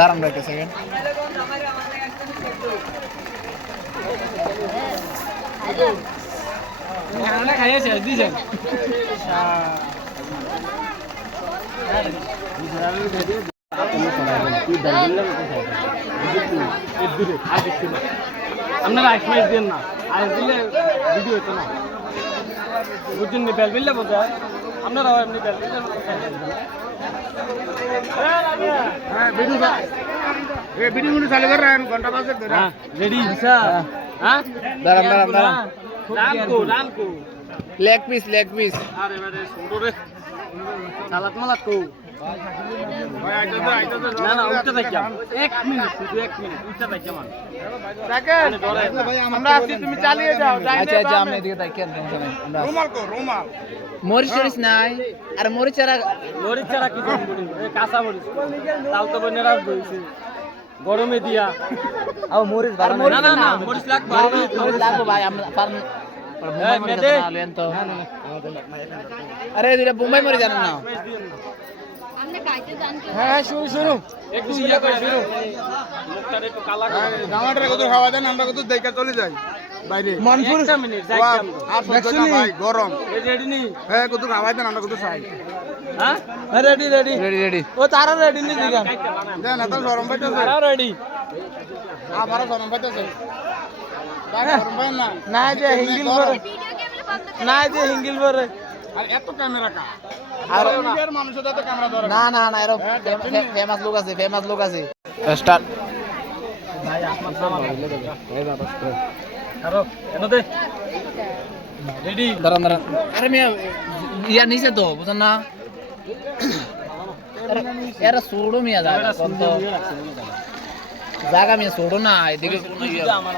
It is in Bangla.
দাঁড়ান ভাই একটা সেকেন্ড। খাইয়েছে দিছেন আপনারা আইস মাইস দেন না, আইস দিলে ভিডিও হতো না, বুঝছেন নি? বেল বিললে বোঝা আপনারা এমনি বেল বিললে ভিডিও চালু করেন ঘন্টা পাঁচেক ধরে। রেডি হ্যাঁ দাঁড়ান দাঁড়ান দাঁড়ান। Ramco leg piece leg piece. আরে বারে সুন্দর রে সালাত মালাত কো না না উঠতে থাকি 1 মিনিট শুধু 1 মিনিট উঠতে থাকি মান দেখেন আমরা আছি, তুমি চালিয়ে যাও। আচ্ছা আচ্ছা আমি এদিকে তাকিয়ে টেনশন নাই। আমরা রুমাল কো রুমাল। মরিচ টরিচ নাই আর মরিচ ছাড়া মরিচ ছাড়া কি করব? কাঁচা মরিচ তাল তো বনেরা দইছে গরমে দিয়া। আর মরিচ ভালো না না না মরিচ লাগবে মরিচ লাগবে ভাই। আমরা পারন বোম্বাই মরিচ মেদে। না লেন তো। আরে দিরা বোম্বাই মরিচ জানেন না? হ্যাঁ শুরু শুরু একটু ইয়া করে শুরু মুখটারে একটু কালা করে জামাটারে কত খাওয়া দেন, আমরা কত দেখা চলে যাই বাইরে। মনপুর একটা মিনিট যাইতাম আর সহ্য না ভাই, গরম। রেডি নি হ্যাঁ কত খাওয়া দেন, আমরা কত চাই হ্যাঁ রেডি রেডি রেডি রেডি। ও তারা রেডি নি দিগাম দেন এত গরম পাইতেছে। তারা রেডি আমারও গরম পাইতেছে। গরম পাই না না যে হিঙ্গিল করে না যে হিঙ্গিল করে আর এত ক্যামেরা কা আর আর মানুষের তো ক্যামেরা ধরে না না না এরকম ফেমাস লোক আছে, ফেমাস লোক আছে। স্টার্ট। আরো এনো দে রেডি দাঁড়ান দাঁড়ান। আরে মিয়া ইয়া নিচে তো বুঝছেন না? এরা ছোড়ো মিয়া জায়গা কত জায়গা মিয়া ছোড়ো না, এদিকে কোনো ইয়া আমার